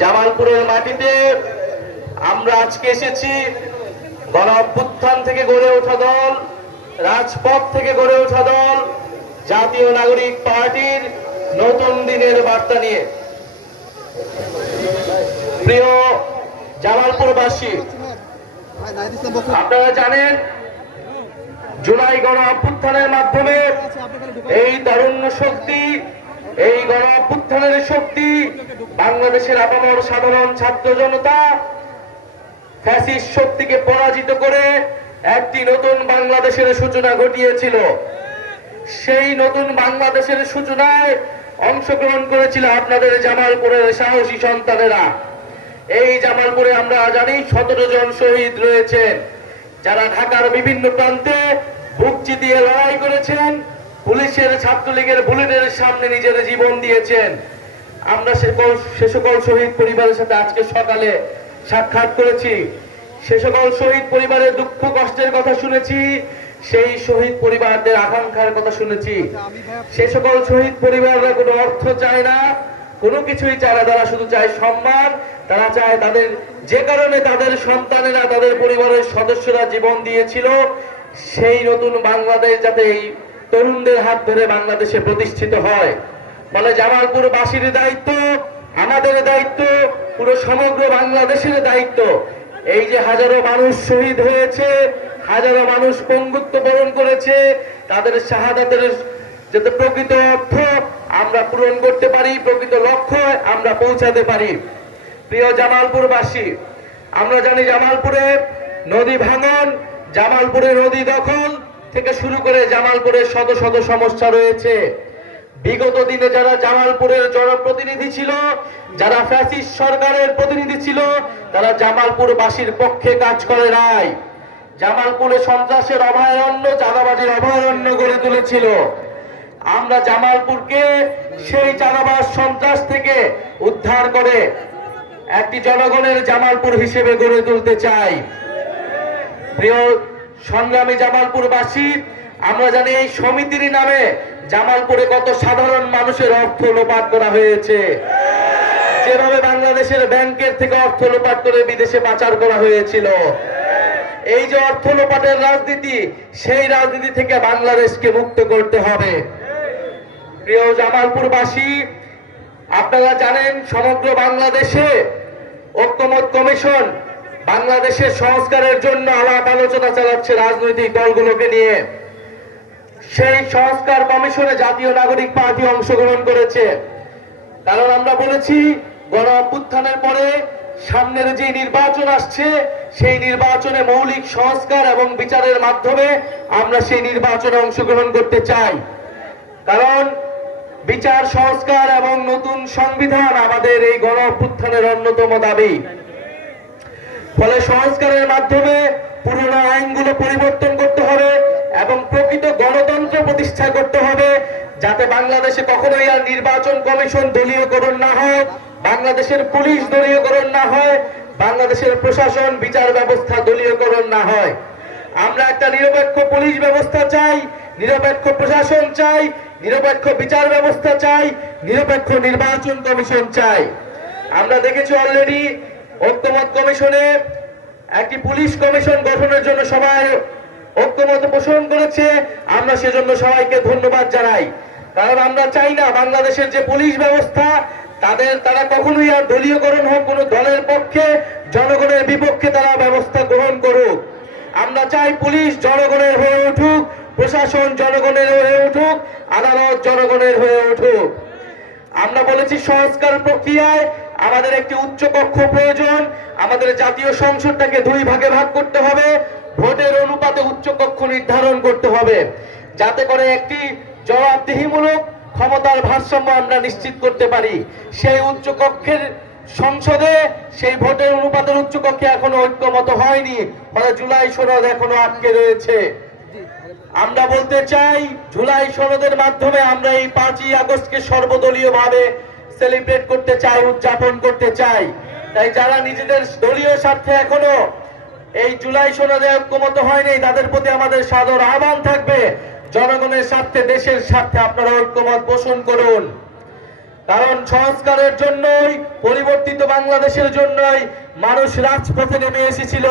জামালপুরের মাটিতে আমরা আজকে এসেছি। গণ অভ্যুত্থান থেকে গড়ে ওঠা দল, রাজপথ থেকে গড়ে ওঠা দল, জাতীয় নাগরিক পার্টির নতুন দিনের বার্তা নিয়ে। প্রিয় জামালপুরবাসী, আপনারা জানেন, জুলাই গণ অভ্যুত্থানের মাধ্যমে এই তারুণ্য শক্তি, এই গণ অভ্যুত্থানের শক্তি বাংলাদেশের আপামর সাধারণ ছাত্র জনতা ফ্যাসিস্ট শক্তিকে পরাজিত করে একটি নতুন বাংলাদেশের সূচনা ঘটিয়েছিল। সেই নতুন বাংলাদেশের সূচনায় অংশগ্রহণ করেছিল আপনাদের জামালপুরের সাহসী সন্তানেরা। এই জামালপুরে আমরা জানি সতেরো জন শহীদ রয়েছেন। যারা ঢাকার বিভিন্ন প্রান্তে বুক চিতিয়ে লড়াই করেছেন, পুলিশের ছাত্রলীগের বুলেটের সামনে নিজের জীবন দিয়েছেন। আমরা সকল- সে সকল শহীদ পরিবারের সাথে আজকে সকালে সাক্ষাৎ করেছি। সে সকল শহীদ পরিবারের দুঃখ কষ্টের কথা শুনেছি, সেই শহীদ পরিবারদের আকাঙ্ক্ষার কথা শুনেছি। সে সকল শহীদ পরিবাররা কোনো অর্থ চায় না, কোনো কিছুই চায় না, তারা শুধু চায় সম্মান, তারা চায় তাদের যে কারণে তাদের সন্তানেরা, তাদের পরিবারের সদস্যরা জীবন দিয়েছিল, সেই নতুন বাংলাদেশ যাতে এই তরুণদের হাত ধরে বাংলাদেশে প্রতিষ্ঠিত হয়। ফলে জামালপুর বাসীর দায়িত্ব, আমাদের দায়িত্ব, পুরো সমগ্র বাংলাদেশের দায়িত্ব। এই যে হাজারো মানুষ শহীদ হয়েছে, হাজারো মানুষ পঙ্গুত্ব বরণ করেছে, তাদের শাহাদাতের যাতে প্রকৃত অর্থ আমরা পূরণ করতে পারি, প্রকৃত লক্ষ্য আমরা পৌঁছাতে পারি। প্রিয় জামালপুরবাসী, আমরা জানি জামালপুরে নদী ভাঙন, জামালপুরে নদী দখল থেকে শুরু করে জামালপুরের শত শত সমস্যা রয়েছে। বিগত দিনে যারা জামালপুরের জনপ্রতিনিধি ছিল, যারা ফ্যাসিস্ট সরকারের প্রতিনিধি ছিল, তারা জামালপুরবাসীর পক্ষে কাজ করে নাই। জামালপুরে সন্ত্রাসের অভয়ারণ্য, চাঁদাবাজির অভয়ারণ্য গড়ে তুলেছিল। আমরা জামালপুরকে সেই চাঁদাবাজ সন্ত্রাস থেকে উদ্ধার করে একটি জনগণের জামালপুর হিসেবে গড়ে তুলতে চাই। প্রিয় সংগ্রামী জামালপুরবাসী, আমরা জানি এই সমিতির নামে জামালপুরে কত সাধারণ মানুষের অর্থ লোপাট করা হয়েছে। যেভাবে বাংলাদেশের ব্যাংকের থেকে অর্থ লোপাট করে বিদেশে পাচার করা হয়েছিল। এই যে অর্থ লোপাটের রাজনীতি, সেই রাজনীতি থেকে বাংলাদেশকে মুক্ত করতে হবে। প্রিয় জামালপুরবাসী, আপনারা জানেন সমগ্র বাংলাদেশে ঐক্যমত কমিশন বাংলাদেশের সংস্কারের জন্য আলাপ আলোচনা চালাচ্ছে রাজনৈতিক দলগুলোকে নিয়ে। সেই সংস্কার কমিশনে জাতীয় নাগরিক পার্টি অংশগ্রহণ করেছে। কারণ আমরা বলেছি, গণ অভ্যুত্থানের পরে সামনের যে নির্বাচন আসছে, সেই নির্বাচনে মৌলিক সংস্কার এবং বিচারের মাধ্যমে আমরা সেই নির্বাচনে অংশগ্রহণ করতে চাই। কারণ বিচার, সংস্কার এবং নতুন সংবিধান আমাদের এই গণ অভ্যুত্থানের অন্যতম দাবি। ফলে সংস্কারের মাধ্যমে পুরনো আইনগুলো পরিবর্তন করতে হবে এবং প্রকৃত গণতন্ত্র প্রতিষ্ঠা করতে হবে যাতে বাংলাদেশে কখনোই আর নির্বাচন কমিশন দলীয়করণ না হয়, বাংলাদেশের পুলিশ দলীয়করণ না হয়, বাংলাদেশের প্রশাসন, বিচার ব্যবস্থা দলীয়করণ না হয়। আমরা একটা নিরপেক্ষ পুলিশ ব্যবস্থা চাই, নিরপেক্ষ প্রশাসন চাই, নিরপেক্ষ বিচার ব্যবস্থা চাই, নিরপেক্ষ নির্বাচন কমিশন চাই। আমরা দেখেছি অলরেডি ঐক্যমত কমিশনে একটি পুলিশ কমিশন গঠনের জন্য সবাই ঐক্যমত পোষণ করেছে। আমরা সেজন্য সবাইকে ধন্যবাদ জানাই। কারণ আমরা চাই না বাংলাদেশের যে পুলিশ ব্যবস্থা, তাদের তারা কখনোই আর দলীয়করণ হোক, কোনো দলের পক্ষে, জনগণের বিপক্ষে তারা ব্যবস্থা গ্রহণ করুক। আমরা চাই পুলিশ জনগণের হয়ে উঠুক, প্রশাসন জনগণের হয়ে উঠুক, আদালত জনগণের হয়ে উঠুক। আমরা বলেছি সংস্কার প্রক্রিয়ায় আমাদের একটি উচ্চ কক্ষ প্রয়োজন। আমাদের জাতীয় সংসদটাকে দুই ভাগে ভাগ করতে হবে। ভোটের অনুপাতে উচ্চ কক্ষ নির্ধারণ করতে হবে। যাতে করে একটি জবাবদিহিমূলক ক্ষমতার ভারসাম্য আমরা নিশ্চিত করতে পারি। সেই উচ্চ কক্ষের সংসদে সেই ভোটের অনুপাতের উচ্চ কক্ষে এখনও ঐক্যমত হয়নি। ফলে জুলাই সনদ এখনও আটকে রয়েছে। আমরা বলতে চাই, জুলাই সনদের মাধ্যমে আমরা এই পাঁচই আগস্টকে সর্বদলীয় ভাবে সেলিব্রেট করতে চাই, উদযাপন করতে চাই। তাই যারা নিজেদের দলীয় স্বার্থে এখনও এই জুলাই সনদে ঐক্যমত হয়নি, তাদের প্রতি আমাদের সাদর আহ্বান থাকবে। জনগণের স্বার্থে, দেশের স্বার্থে আপনারা ঐক্যমত পোষণ করুন। কারণ সংস্কারের জন্যই, পরিবর্তিত বাংলাদেশের জন্যই মানুষ রাজপথে নেমে এসেছিল,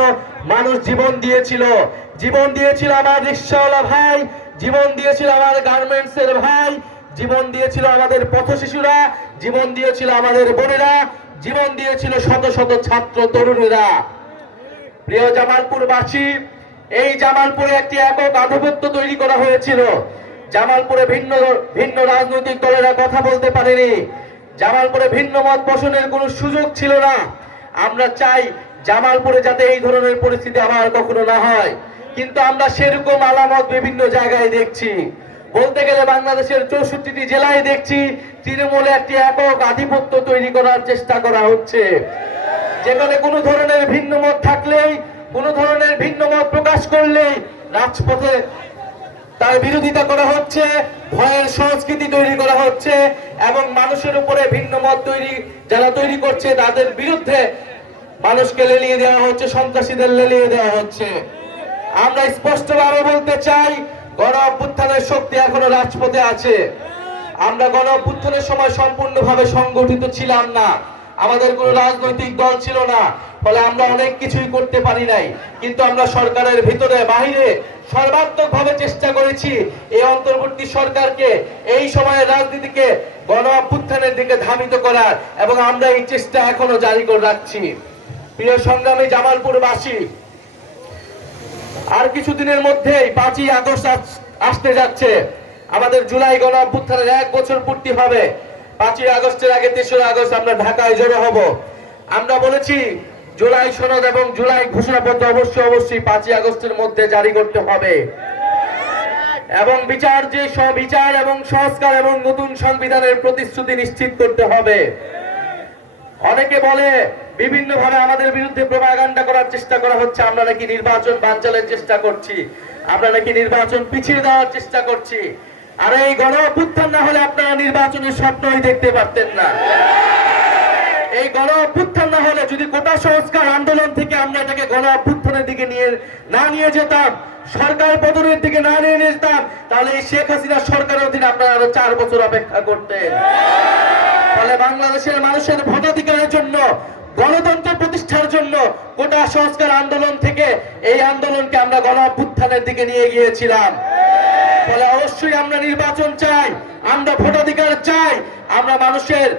মানুষ জীবন দিয়েছিল। জীবন দিয়েছিল আমার রিক্সাওয়ালা ভাই, জীবন দিয়েছিল আমার গার্মেন্টস এর ভাই, জীবন দিয়েছিল আমাদের পথ শিশুরা, জীবন দিয়েছিল আমাদের বোনেরা, জীবন দিয়েছিল শত শত ছাত্র তরুণীরা। প্রিয় জামালপুরবাসী, এই জামালপুরে একটি একক আধিপত্য তৈরি করা হয়েছিল। জামালপুরে ভিন্ন ভিন্ন রাজনৈতিক দলেরা কথা বলতে পারেনি। জামালপুরে ভিন্ন মত পোষণের কোনো সুযোগ ছিল না। আমরা চাই জামালপুরে যাতে এই ধরনের পরিস্থিতি আবার কখনো না হয়। কিন্তু আমরা সেরকম আলামত বিভিন্ন জায়গায় দেখছি। বলতে গেলে বাংলাদেশের চৌষট্টিটি জেলায় দেখছি, তৃণমূলে একটি একক আধিপত্য তৈরি করার চেষ্টা করা হচ্ছে। যেখানে কোনো ধরনের ভিন্ন মত থাকলেই, কোনো ধরনের ভিন্ন মত প্রকাশ করলেই রাজপথে তার বিরোধিতা করা হচ্ছে, ভয়ের সংস্কৃতি তৈরি করা হচ্ছে, এবং মানুষের উপরে ভিন্ন মত তৈরি, যারা তৈরি করছে তাদের বিরুদ্ধে মানুষকে লেলিয়ে দেওয়া হচ্ছে, সন্ত্রাসীদের লেলিয়ে দেওয়া হচ্ছে। আমরা স্পষ্টভাবে বলতে চাই গণ অভ্যুত্থানের শক্তি এখনও রাজপথে আছে। আমরা গণ অভ্যুত্থানের সময় সম্পূর্ণভাবে সংগঠিত ছিলাম না। আমাদের কোনো রাজনৈতিক দল ছিল না। ফলে আমরা অনেক কিছুই করতে পারি নাই। কিন্তু আমরা সরকারের ভিতরে, বাহিরে সর্বাত্মক ভাবে চেষ্টা করেছি এই অন্তর্বর্তী সরকারকে এই সময়ের রাজনীতিকে গণ অভ্যুত্থানের দিকে ধাবিত করার এবং আমরা এই চেষ্টা এখনও জারি করে রাখছি। প্রিয় সংগ্রামী জামালপুরবাসী, আর কিছুদিনের মধ্যেই পাঁচই আগস্ট আস- আসতে যাচ্ছে। আমাদের জুলাই গণ অভ্যুত্থানের এক বছর পূর্তি হবে। পাঁচই আগস্টের আগে তেসরা আগস্ট আমরা ঢাকায় জড়ো হব। আমরা বলেছি, জুলাই সনদ এবং জুলাই ঘোষণাপত্র অবশ্যই অবশ্যই পাঁচই আগস্টের মধ্যে জারি করতে হবে। এবং বিচার যে এবং সংস্কার এবং নতুন সংবিধানের প্রতিশ্রুতি নিশ্চিত করতে হবে। অনেকে বলে বিভিন্ন ভাবে আমাদের বিরুদ্ধে প্রভাগান্ডা করার চেষ্টা করা হচ্ছে, আমরা নাকি নির্বাচন বানচালের চেষ্টা করছি, আমরা নাকি নির্বাচন পিছিয়ে দেওয়ার চেষ্টা করছি। আর এই গণ অভ্যুত্থান না হলে আপনারা নির্বাচনের স্বপ্নই দেখতে পারতেন না। এই গণ অভ্যুত্থান না হলে যদি কোটা সংস্কার আন্দোলন থেকে আমরা এটাকে গণ অভ্যুত্থানের দিকে নিয়ে, না নিয়ে যেতাম, সরকার পতনের দিকে না নিয়ে যেতাম, তাহলে এই শেখ হাসিনা সরকারের অধীনে আপনারা আরও চার বছর অপেক্ষা করতেন। ফলে বাংলাদেশের মানুষের ভোটাধিকারের জন্য, গণতন্ত্র প্রতিষ্ঠার জন্য কোটা সংস্কার আন্দোলন থেকে এই আন্দোলনকে আমরা গণ দিকে নিয়ে গিয়েছিলাম। ফলে অবশ্যই আমরা নির্বাচন চাই, আমরা ভোটাধিকার চাই, আমরা মানুষের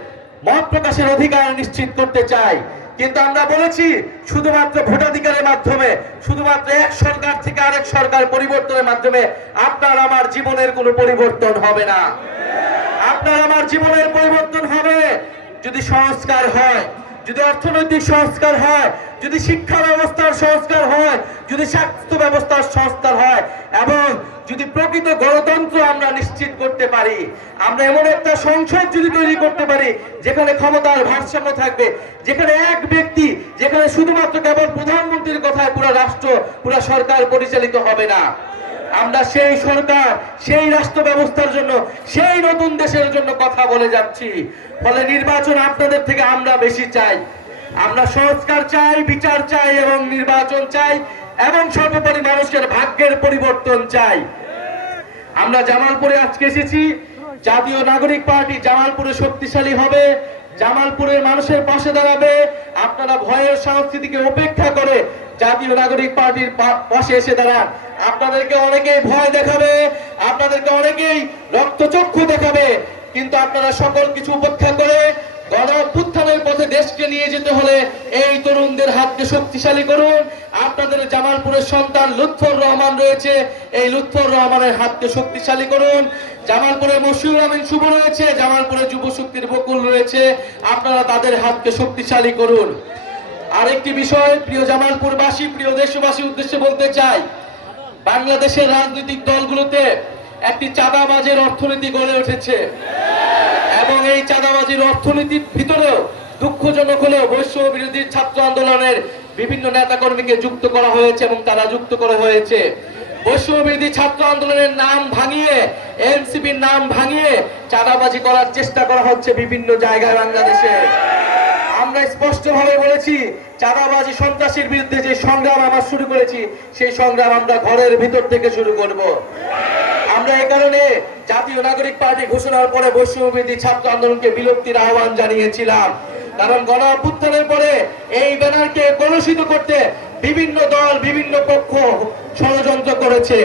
মত প্রকাশের অধিকার নিশ্চিত করতে চাই। কিন্তু আমরা বলেছি শুধুমাত্র ভোটাধিকারের মাধ্যমে, শুধুমাত্র এক সরকার থেকে আরেক সরকার পরিবর্তনের মাধ্যমে আপনার আমার জীবনের কোনো পরিবর্তন হবে না। আপনার আমার জীবনের পরিবর্তন হবে যদি সংস্কার হয়। যদি অর্থনৈতিক সংস্কার হয়, যদি শিক্ষা ব্যবস্থার সংস্কার হয়, যদি স্বাস্থ্য ব্যবস্থার সংস্কার হয়, এবং যদি প্রকৃত গণতন্ত্র আমরা নিশ্চিত করতে পারি, আমরা এমন একটা সংসদ যদি তৈরি করতে পারি, যেখানে ক্ষমতার ভারসাম্য থাকবে, যেখানে এক ব্যক্তি, যেখানে শুধুমাত্র কেবল প্রধানমন্ত্রীর কথায় পুরো রাষ্ট্র, পুরো সরকার পরিচালিত হবে না। আমরা সেই সরকার, সেই রাষ্ট্র ব্যবস্থার জন্য, সেই নতুন দেশের জন্য কথা বলে যাচ্ছি। ফলে নির্বাচন আপনাদের থেকে আমরা বেশি চাই। আমরা সংস্কার চাই, বিচার চাই এবং নির্বাচন চাই এবং সর্বোপরি মানুষের ভাগ্যের পরিবর্তন চাই। আমরা জামালপুরে আজকে এসেছি। জাতীয় নাগরিক পার্টি জামালপুরে শক্তিশালী হবে। জামালপুরের মানুষের পাশে দাঁড়াবে। আপনারা ভয়ের সংস্কৃতিকে উপেক্ষা করে জাতীয় নাগরিক পার্টির পাশে এসে দাঁড়ান। আপনাদেরকে অনেকেই ভয় দেখাবে, আপনাদেরকে অনেকেই রক্তচক্ষু দেখাবে, কিন্তু আপনারা সকল কিছু উপেক্ষা করে গণ অভ্যুত্থানের পথে দেশকে নিয়ে যেতে হলে এই তরুণদের হাতকে শক্তিশালী করুন। আপনাদের জামালপুরের সন্তান লুৎফর রহমান রয়েছে, এই লুৎফর রহমানের হাতকে শক্তিশালী করুন। জামালপুরে মশিউর আমিন শুভ রয়েছে, জামালপুরে যুব শক্তির বকুল রয়েছে, আপনারা তাদের হাতকে শক্তিশালী করুন। আরেকটি বিষয়, প্রিয় জামালপুরবাসী, প্রিয় দেশবাসী, উদ্দেশ্যে বলতে চাই বাংলাদেশের রাজনৈতিক দলগুলোতে একটি চাঁদাবাজের অর্থনীতি গড়ে উঠেছে। এবং এই চাঁদাবাজির অর্থনীতির ভিতরেও দুঃখজনক হলেও বৈষম্য বিরোধী ছাত্র আন্দোলনের বিভিন্ন নেতাকর্মীকে যুক্ত করা হয়েছে এবং তারা যুক্ত করা হয়েছে। বৈশ্যবিরোধী ছাত্র আন্দোলনের নাম ভাঙিয়ে, এনসিপির নাম ভাঙিয়ে চাঁদাবাজি করার চেষ্টা করা হচ্ছে বিভিন্ন জায়গায় বাংলাদেশে। আমরা স্পষ্টভাবে বলেছি, চাঁদাবাজি সন্ত্রাসীর বিরুদ্ধে যে সংগ্রাম আমরা শুরু করেছি, সেই সংগ্রাম আমরা ঘরের ভিতর থেকে শুরু করব। আমরা এই কারণে জাতীয় নাগরিক পার্টি ঘোষণার পরে বৈষম্যবিধি ছাত্র আন্দোলনকে বিলুপ্তির আহ্বান জানিয়েছিলাম। কারণ গণ অভ্যুত্থানের পরে এই ব্যানারকে কলুষিত করতে বিভিন্ন দল, বিভিন্ন পক্ষ ষড়যন্ত্র করেছে।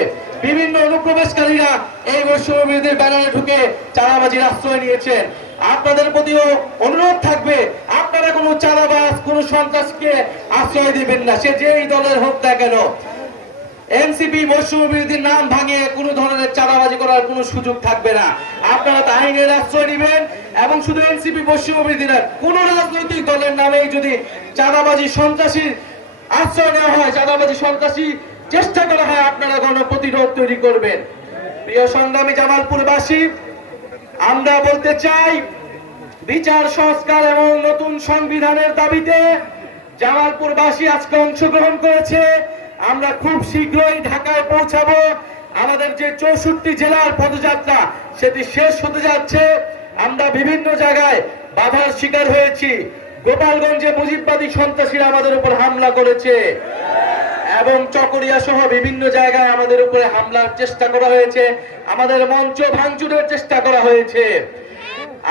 বিভিন্ন অনুপ্রবেশকারীরা এই বৈষম্য ব্যানারে ঢুকে চাঁদাবাজির আশ্রয় নিয়েছেন। আপনাদের প্রতিও অনুরোধ সন্ত্রাসকে আশ্রয় দিবেন না। সে যেই দলের হোক না কেন, এনসিপি বৈষম্য বিরোধীর নাম ভাঙিয়ে কোনো ধরনের চাঁদাবাজি করার কোনো সুযোগ থাকবে না। আপনারা তো আইনের আশ্রয় নেবেন এবং শুধু এনসিপি বৈষম্য বিরোধী না, কোন রাজনৈতিক দলের নামেই যদি চাঁদাবাজি সন্ত্রাসীর আশ্রয় নেওয়া হয়, চাঁদাবাজি সন্ত্রাসী চেষ্টা করা হয়, আপনারা গণপ্রতিরোধ তৈরি করবেন। প্রিয় সংগ্রামী জামালপুরবাসী, আমরা বলতে চাই বিচার, সংস্কার এবং নতুন সংবিধানের দাবিতে জামালপুরবাসী আজকে অংশগ্রহণ করেছে। আমরা খুব শীঘ্রই ঢাকায় পৌঁছাবো। আমাদের যে চৌষট্টি জেলার পদযাত্রা, সেটি শেষ হতে যাচ্ছে। আমরা বিভিন্ন জায়গায় বাধার শিকার হয়েছি। গোপালগঞ্জে মুজিববাদী সন্ত্রাসীরা আমাদের উপর হামলা করেছে। এবং চকরিয়া সহ বিভিন্ন জায়গায় আমাদের উপরে হামলার চেষ্টা করা হয়েছে। আমাদের মঞ্চ ভাঙচুরের চেষ্টা করা হয়েছে।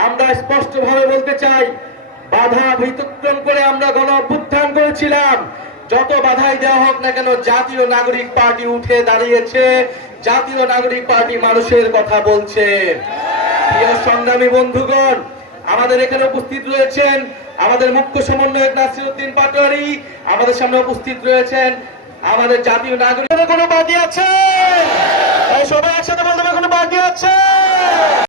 আমরা স্পষ্ট ভাবে বলতে চাই, বাধা ব্যতিক্রম করে আমরা গণ অভ্যুত্থান করেছিলাম। যত বাধাই দেওয়া হোক না কেন, জাতীয় নাগরিক পার্টি উঠে দাঁড়িয়েছে। জাতীয় নাগরিক পার্টি মানুষের কথা বলছে। সংগ্রামী বন্ধুগণ, আমাদের এখানে উপস্থিত রয়েছেন আমাদের মুখ্য সমন্বয়ক নাসিরউদ্দিন পাটোয়ারি, আমাদের সামনে উপস্থিত রয়েছেন আমাদের জাতীয় নাগরিকের কোনো বাদী আছে? সবাই একসাথে বলতে কোনো বাদী আছে?